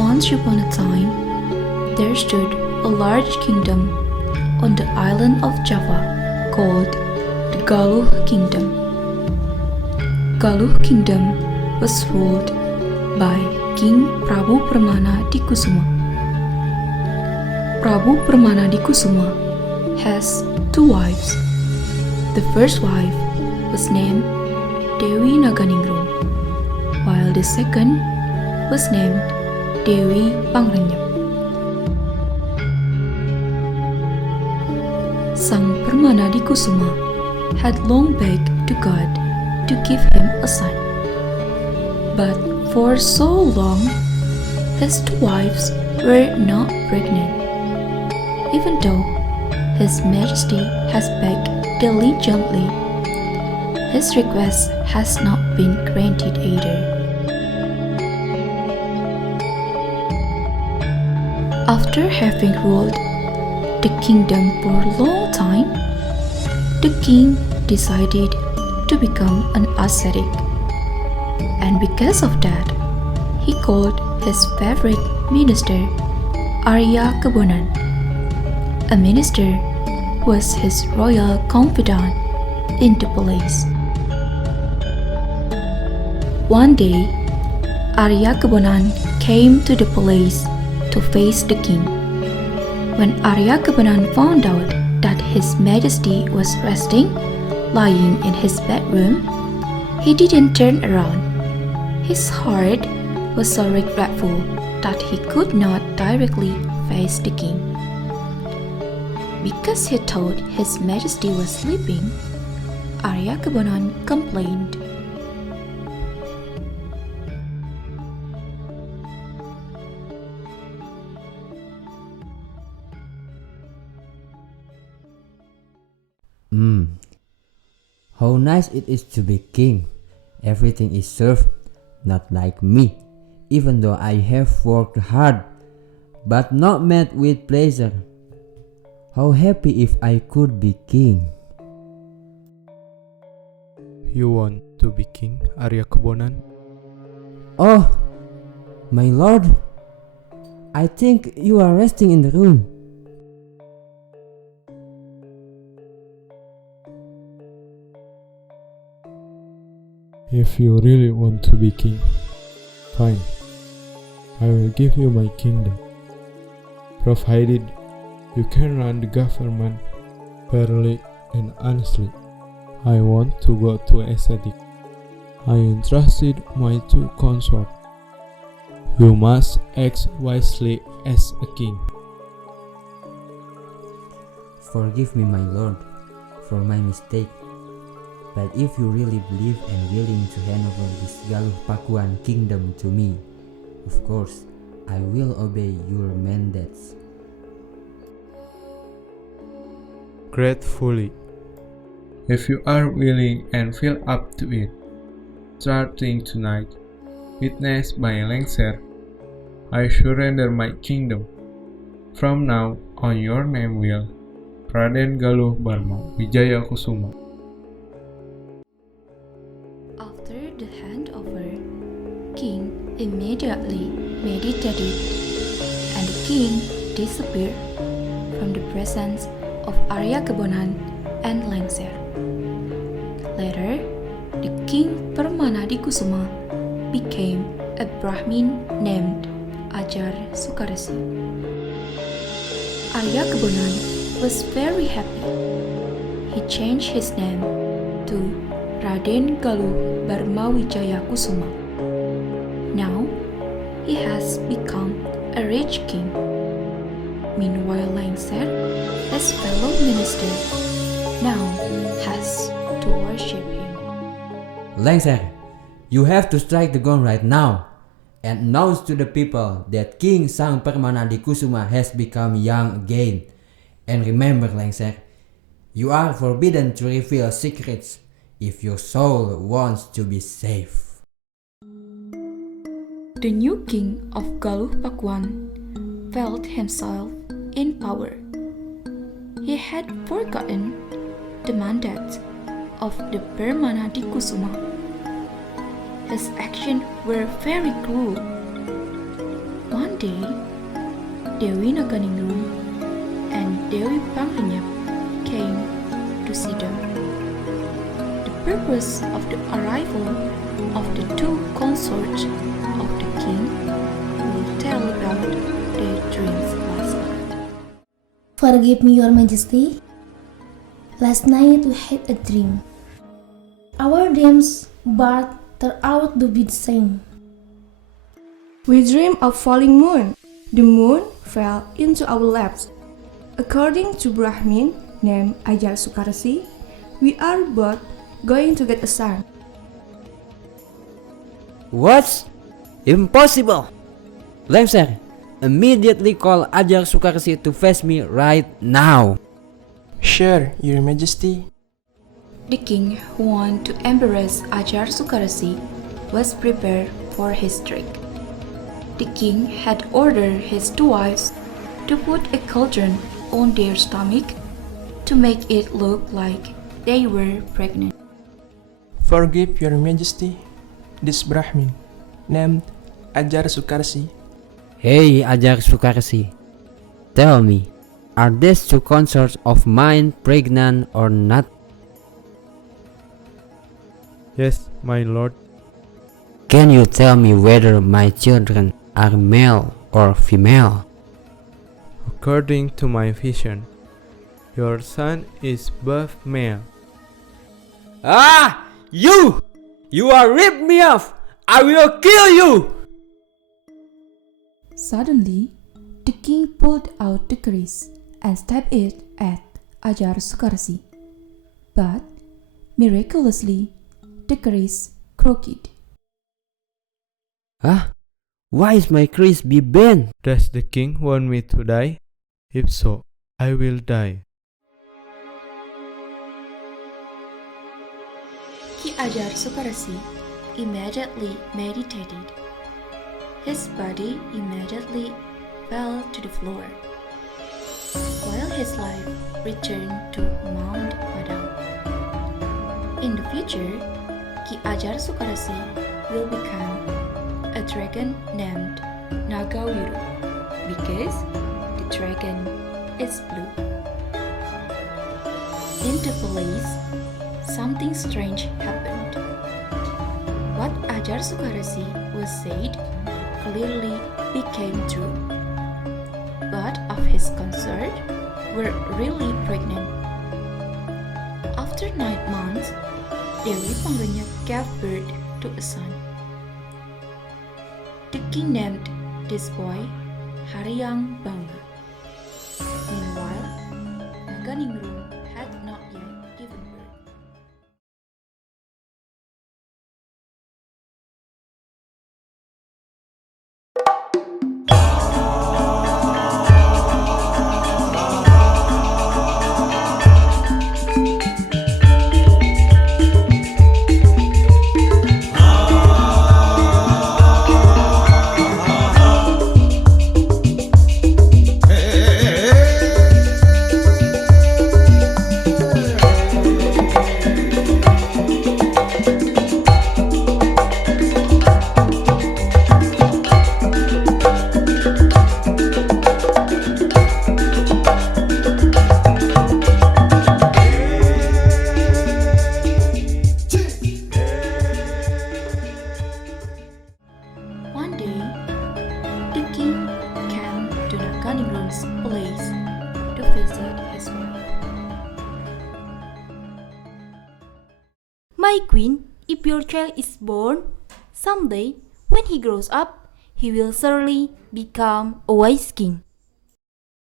Once upon a time, there stood a large kingdom on the island of Java called the Galluh Kingdom. Galluh Kingdom was ruled by King Prabu Permana di Kusuma. Prabu Permana di Kusuma has two wives. The first wife was named Dewi Naganingrum, while the second was named Dewi Pangrenyep. Sang Permana di Kusuma had long begged to God to give him a son. But for so long, his two wives were not pregnant. Even though His Majesty has begged diligently, his request has not been granted either. After having ruled the kingdom for a long time, the king decided to become an ascetic. And because of that, he called his favorite minister Arya Kebonan, a minister who was his royal confidant in the palace. One day, Arya Kebonan came to the palace to face the king. When Arya Kebonan found out that His Majesty was resting, lying in his bedroom, he didn't turn around. His heart was so regretful that he could not directly face the king. Because he thought His Majesty was sleeping, Arya Kebonan complained. How nice it is to be king. Everything is served, not like me, even though I have worked hard, but not met with pleasure. How happy if I could be king. You want to be king, Arya Kebonan? Oh, my lord, I think you are resting in the room. If you really want to be king, fine. I will give you my kingdom, provided you can run the government fairly and honestly. I want to go to ascetic. I entrusted my two consorts. You must act wisely as a king. Forgive me, my lord, for my mistake. But if you really believe and willing to hand over this Galluh Pakuan kingdom to me, of course, I will obey your mandates. Gratefully. If you are willing and feel up to it, starting tonight, witnessed by Lengser, I surrender my kingdom. From now on, your name will Raden Galluh Barma Wijaya Kusuma. After the handover, King immediately meditated, and the king disappeared from the presence of Arya Kebonan and Lengser. Later, the king Permana di Kusuma became a Brahmin named Ajar Sukaresi. Arya Kebonan was very happy. He changed his name to Raden Galluh Barma Wijaya Kusuma. Now, he has become a rich king. Meanwhile, Lengser, his fellow minister, now has to worship him. Lengser, you have to strike the gong right now and announce to the people that King Sang Permana di Kusuma has become young again. And remember, Lengser, you are forbidden to reveal secrets if your soul wants to be safe. The new king of Galluh Pakuan felt himself in power. He had forgotten the mandate of the Permana di Kusuma. His actions were very cruel. One day, Dewi Naganingrum and Dewi Pangrenyap came to see them. The purpose of the arrival of the two consorts of the king will tell about their dreams last night. Forgive me, Your Majesty. Last night we had a dream. Our dreams but turned out to be the same. We dreamed of falling moon. The moon fell into our laps. According to Brahmin named Ajar Sukarsi, we are both going to get a son. What's impossible? Lengser, immediately call Ajar Sukarsi to face me right now. Sure, Your Majesty. The king who wanted to embarrass Ajar Sukarsi was prepared for his trick. The king had ordered his two wives to put a cauldron on their stomach to make it look like they were pregnant. Forgive Your Majesty. This Brahmin, named Ajar Sukarsi. Hey Ajar Sukarsi, tell me, are these two consorts of mine pregnant or not? Yes, my lord. Can you tell me whether my children are male or female? According to my vision, your son is both male. Ah! You are ripped me off! I will kill you! Suddenly, the king pulled out the keris and stabbed it at Ajar Sukarsi. But, miraculously, the keris crooked. Huh? Why is my keris be bent? Does the king want me to die? If so, I will die. Ki Ajar Sukarsi immediately meditated. His body immediately fell to the floor, while his life returned to Mount Padang. In the future, Ki Ajar Sukarsi will become a dragon named Nagawiru because the dragon is blue. In the palace, something strange happened. What Ajar Sukarsi was said clearly became true. Both of his consort were really pregnant. After 9 months, Dewi Pangrenyap gave birth to a son. The king named this boy Haryang Bangga. Meanwhile, Naganingrum had not yet given birth. One day, the king came to Naganigrum's place to visit his wife. My queen, if your child is born, someday, when he grows up, he will surely become a wise king.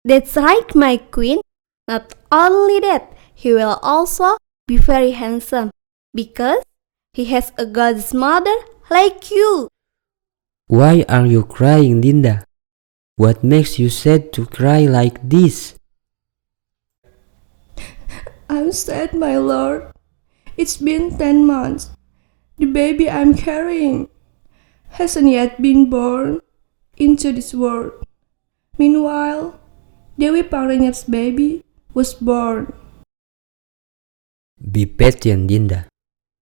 That's right, my queen. Not only that, he will also be very handsome because he has a goddess mother like you. Why are you crying, Dinda? What makes you sad to cry like this? I'm sad, my lord. It's been 10 months. The baby I'm carrying hasn't yet been born into this world. Meanwhile, Dewi Pangrenyap's baby was born. Be patient, Dinda.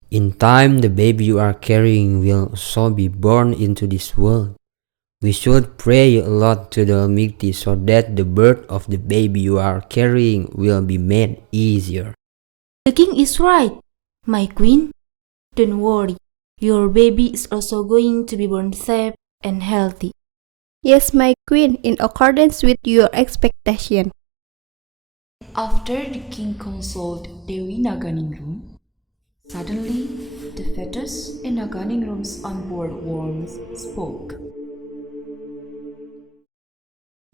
In time, the baby you are carrying will also be born into this world. We should pray a lot to the Almighty so that the birth of the baby you are carrying will be made easier. The king is right, my queen. Don't worry, your baby is also going to be born safe and healthy. Yes, my queen, in accordance with your expectation. After the king consoled Dewi Naganingrum, suddenly the fetus in Naganingram's onboard worms spoke.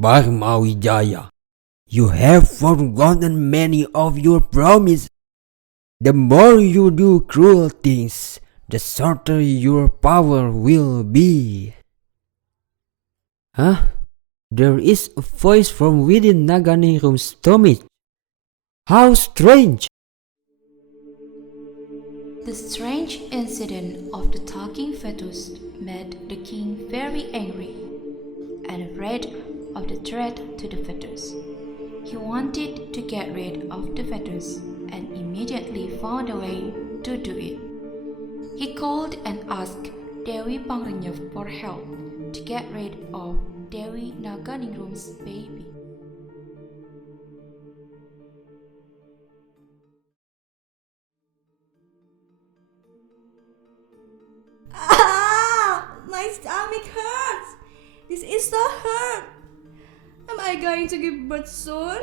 Barmawijaya, you have forgotten many of your promises. The more you do cruel things, the shorter your power will be. Huh? There is a voice from within Naganingram's stomach. How strange! The strange incident of the talking fetus made the king very angry and afraid of the threat to the fetus. He wanted to get rid of the fetus and immediately found a way to do it. He called and asked Dewi Pangrenyup for help to get rid of Dewi Naganingram's baby. My stomach hurts. This is so hurt. Am I going to give birth soon?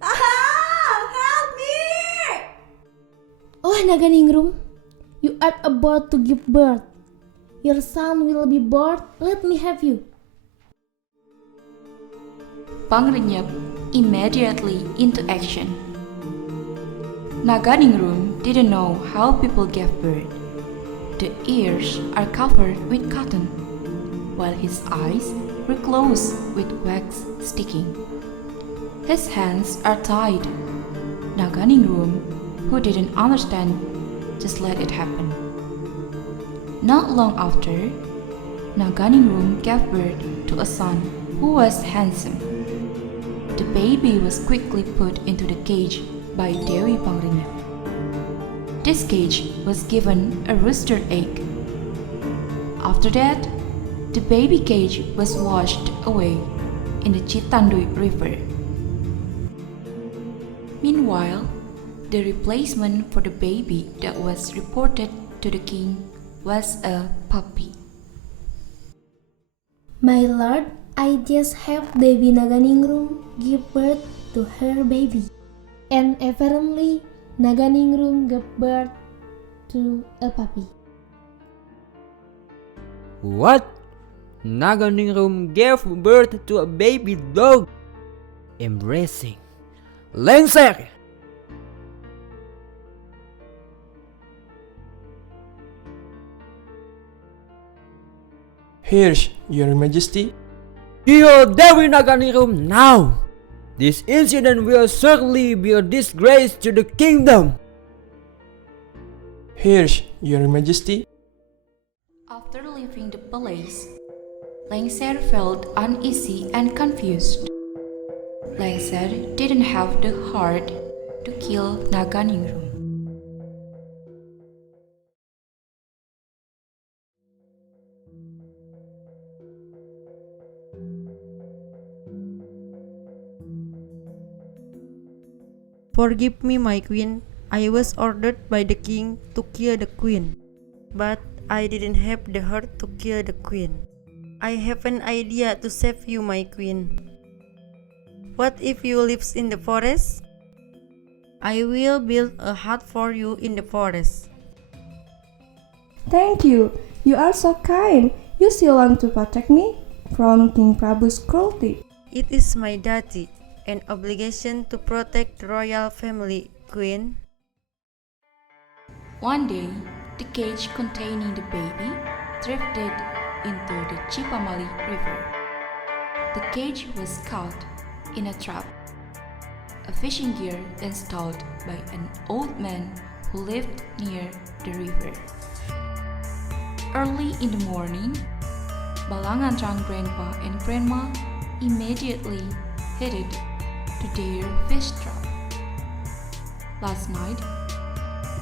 Help me! Oh, Naganingrum, you are about to give birth. Your son will be born. Let me have you. Pangrenyup immediately into action. Naganingrum didn't know how people gave birth. The ears are covered with cotton, while his eyes were closed with wax sticking. His hands are tied. Naganingrum, who didn't understand, just let it happen. Not long after, Naganingrum gave birth to a son who was handsome. The baby was quickly put into the cage by Dewi Pangrenyup. This cage was given a rooster egg. After that, the baby cage was washed away in the Chitandui River. Meanwhile, the replacement for the baby that was reported to the king was a puppy. My lord, I just have Dewi Naganingrum give birth to her baby. And apparently, Naganingrum gave birth to a puppy. What? Naganingrum gave birth to a baby dog. Embracing. Lengser! Here's your majesty. Kill Dewi Naganingrum now! This incident will certainly be a disgrace to the kingdom. Here's your majesty. After leaving the palace, Lengser felt uneasy and confused. Lengser didn't have the heart to kill Naganingrum. Forgive me, my queen. I was ordered by the king to kill the queen, but I didn't have the heart to kill the queen. I have an idea to save you, my queen. What if you live in the forest? I will build a hut for you in the forest. Thank you. You are so kind. You still want to protect me from King Prabu's cruelty. It is my duty and obligation to protect the royal family, queen. One day, the cage containing the baby drifted into the Chipamali River. The cage was caught in a trap, a fishing gear installed by an old man who lived near the river. Early in the morning, Balangantrang grandpa and grandma immediately headed to their fish trap. Last night,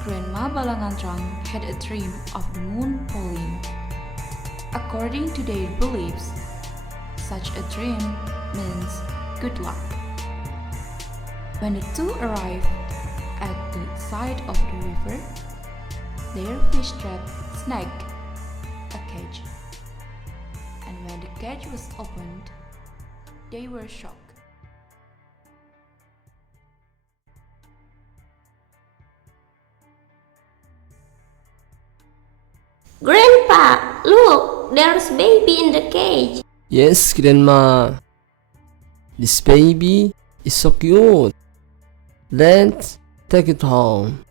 Grandma Balangantrang had a dream of the moon falling. According to their beliefs, Such a dream means good luck. When the two arrived at the side of the river, their fish trap snagged a cage. And when the cage was opened, they were shocked. Grandpa, look, there's baby in the cage. Yes, Grandma. This baby is so cute. Let's take it home.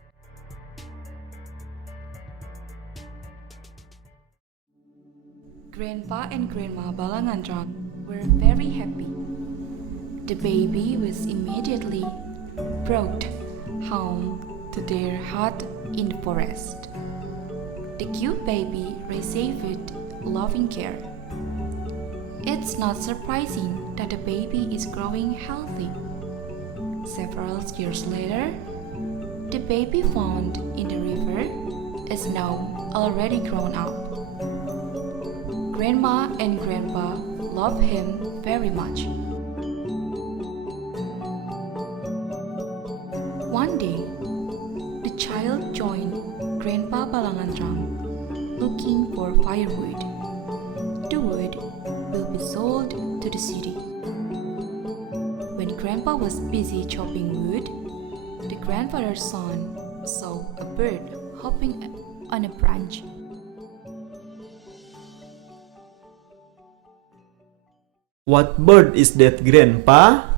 Grandpa and Grandma Balangandrang were very happy. The baby was immediately brought home to their hut in the forest. The cute baby received loving care. It's not surprising that the baby is growing healthy. Several years later, the baby found in the river is now already grown up. Grandma and Grandpa love him very much. One day, the child joined Grandpa Balangandrang looking for firewood. The wood will be sold to the city. When Grandpa was busy chopping wood, the grandfather's son saw a bird hopping on a branch. What bird is that, Grandpa?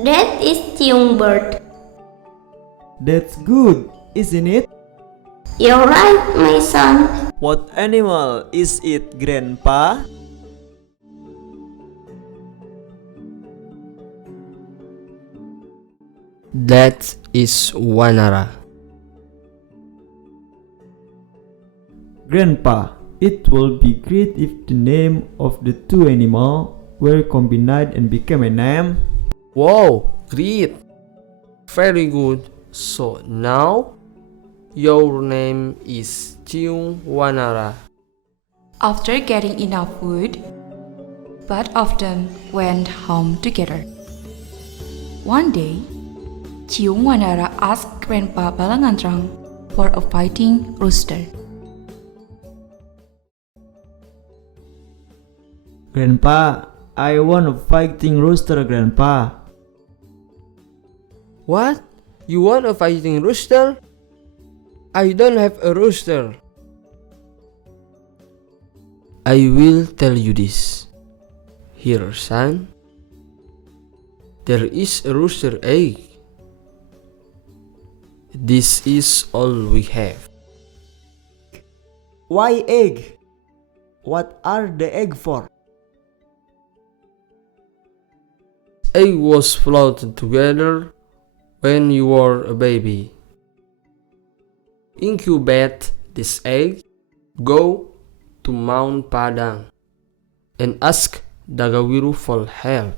That is Ciung bird. That's good, isn't it? You're right, my son. What animal is it, Grandpa? That is Wanara. Grandpa, it will be great if the name of the two animals were combined and became a name. Wow, great. Very good. So now, your name is Ciung Wanara. After getting enough wood, both of them went home together. One day, Ciung Wanara asked Grandpa Balangandrang for a fighting rooster. Grandpa, I want a fighting rooster, Grandpa. What? You want a fighting rooster? I don't have a rooster. I will tell you this. Here, son. There is a rooster egg. This is all we have. Why egg? What are the egg for? Egg was floated together when you were a baby. Incubate this egg, go to Mount Padang, and ask Dagawiru for help.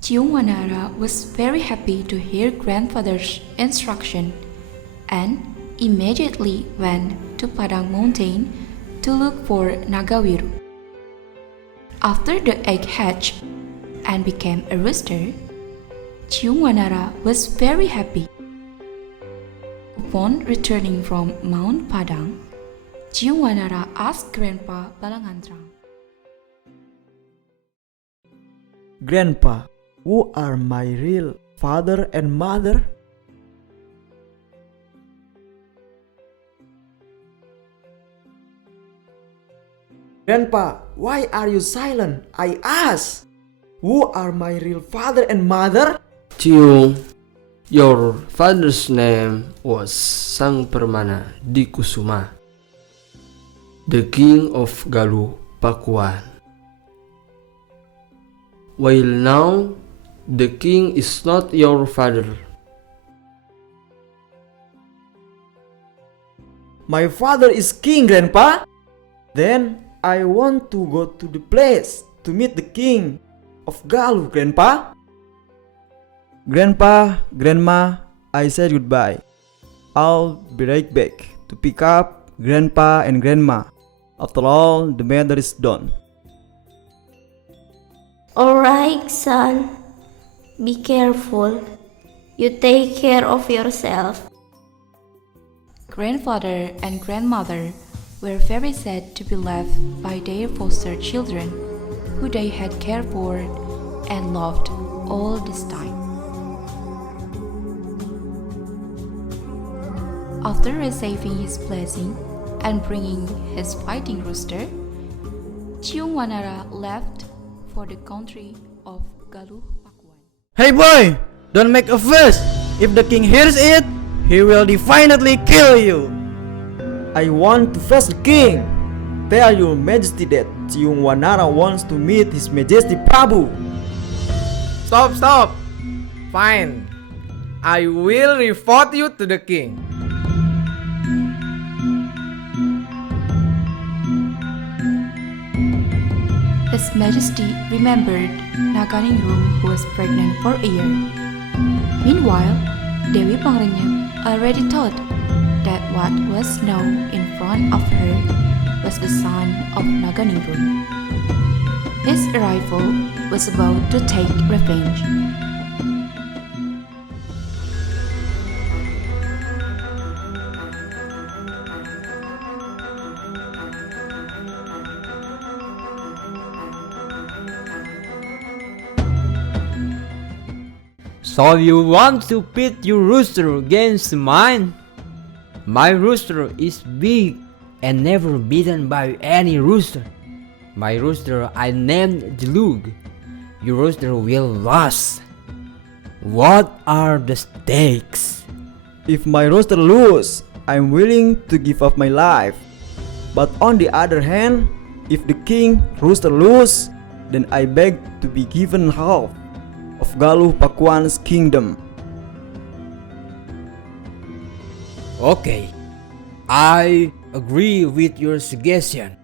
Ciung Wanara was very happy to hear grandfather's instruction and immediately went to Padang Mountain to look for Nagawiru. After the egg hatched and became a rooster, Ciung Wanara was very happy. Upon returning from Mount Padang, Ciung Wanara asked Grandpa Balangandrang, Grandpa, who are my real father and mother? Grandpa, why are you silent? I asked. Who are my real father and mother? Ciung, your father's name was Sang Permana di Kusuma, the king of Galluh, Pakuan. While now, the king is not your father. My father is king, Grandpa. Then I want to go to the place to meet the king of Galluh, Grandpa. Grandpa, Grandma, I said goodbye. I'll be right back to pick up grandpa and grandma. After all, the matter is done. Alright, son. Be careful. You take care of yourself. Grandfather and grandmother were very sad to be left by their foster children, who they had cared for and loved all this time. After receiving his blessing and bringing his fighting rooster, Ciung Wanara left for the country of Galluh. Hey boy, don't make a fuss. If the king hears it, he will definitely kill you. I want to face the king. Tell your majesty that Ciung Wanara wants to meet his majesty Prabu. Stop. Fine. I will report you to the king. His Majesty remembered Naganingrum, who was pregnant for a year. Meanwhile, Dewi Pangrenyep already thought that what was now in front of her was the son of Naganingrum. His arrival was about to take revenge. So you want to pit your rooster against mine? My rooster is big and never beaten by any rooster. My rooster I named Jalug. Your rooster will lose. What are the stakes? If my rooster lose, I'm willing to give up my life. But on the other hand, if the king rooster lose, then I beg to be given half of Galluh Pakuan's kingdom. Okay, I agree with your suggestion.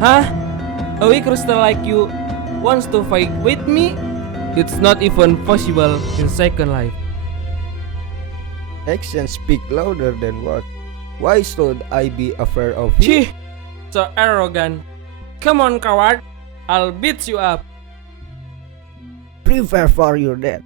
Huh? A weak rooster like you wants to fight with me? It's not even possible in Second Life. Actions speak louder than words. Why should I be afraid of you? Chih! So arrogant. Come on, coward. I'll beat you up. Prepare for your death.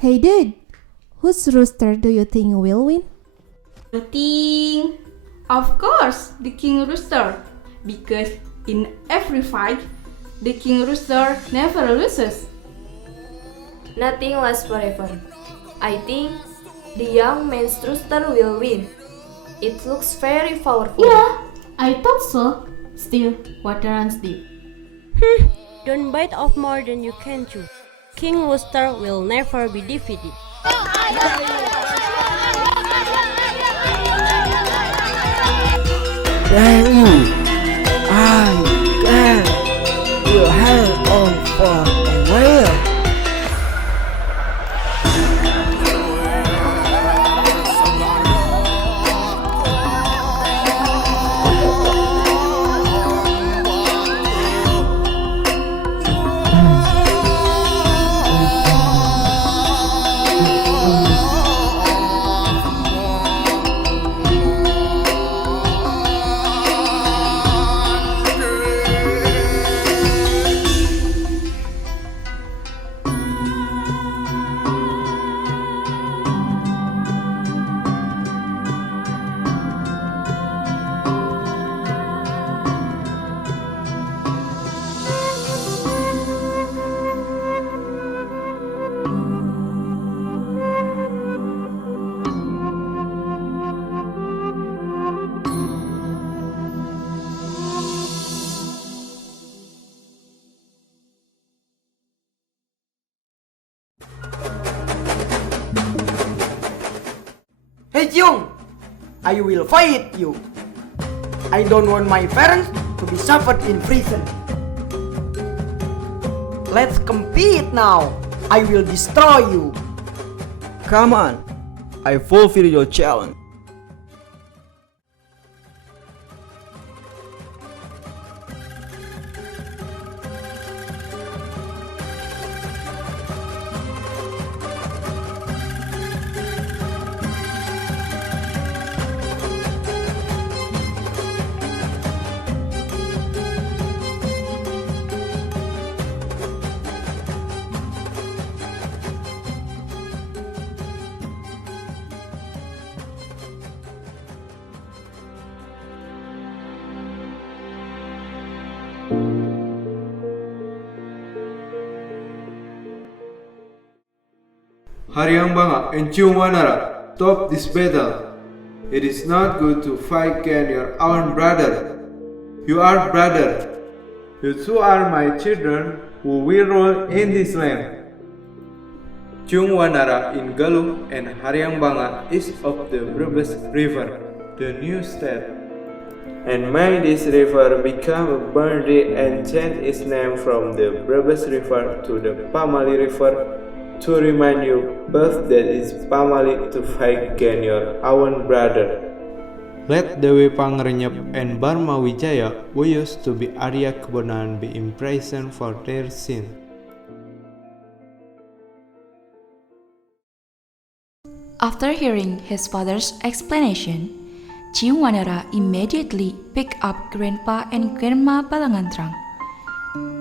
Hey dude, whose rooster do you think will win? I think, of course, the king rooster. Because in every fight, the king rooster never loses. Nothing lasts forever. I think the young man's rooster will win. It looks very powerful. Yeah, I thought so. Still, water runs deep. Don't bite off more than you can chew. King Rooster will never be defeated. Thank you. I can. You held on for a while. Ciung, I will fight you. I don't want my parents to be suffered in prison. Let's compete now. I will destroy you. Come on, I fulfill your challenge. Ciung Wanara and Ciung Wanara, stop this battle. It is not good to fight against your own brother. You are brother. You two are my children who will rule in this land. Ciung Wanara in Galluh and Ciung Wanara east of the Brebes River, the new state. And may this river become a boundary and change its name from the Brebes River to the Pamali River, to remind you both that it's Pamali to fight against your own brother. Let Dewi Pangerenyep and Barma Wijaya, who used to be Arya Kebonan, be imprisoned for their sin. After hearing his father's explanation, Ciung Wanara immediately picked up Grandpa and Grandma Balangantrang.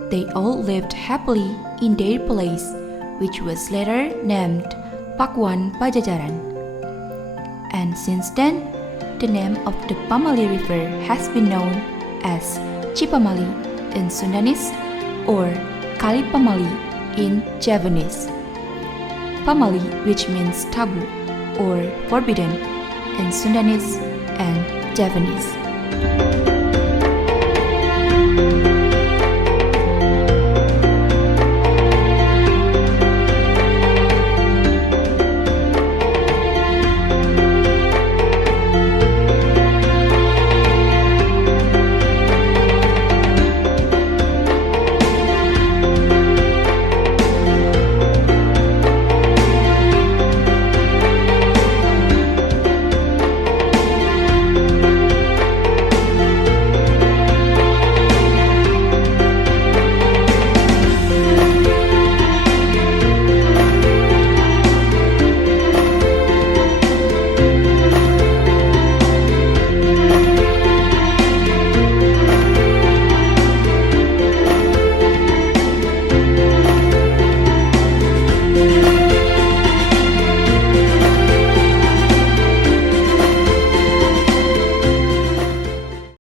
They all lived happily in their place, which was later named Pakuan Pajajaran. And since then, the name of the Pamali River has been known as Cipamali in Sundanese or Kali Pamali in Javanese. Pamali, which means taboo or forbidden in Sundanese and Javanese.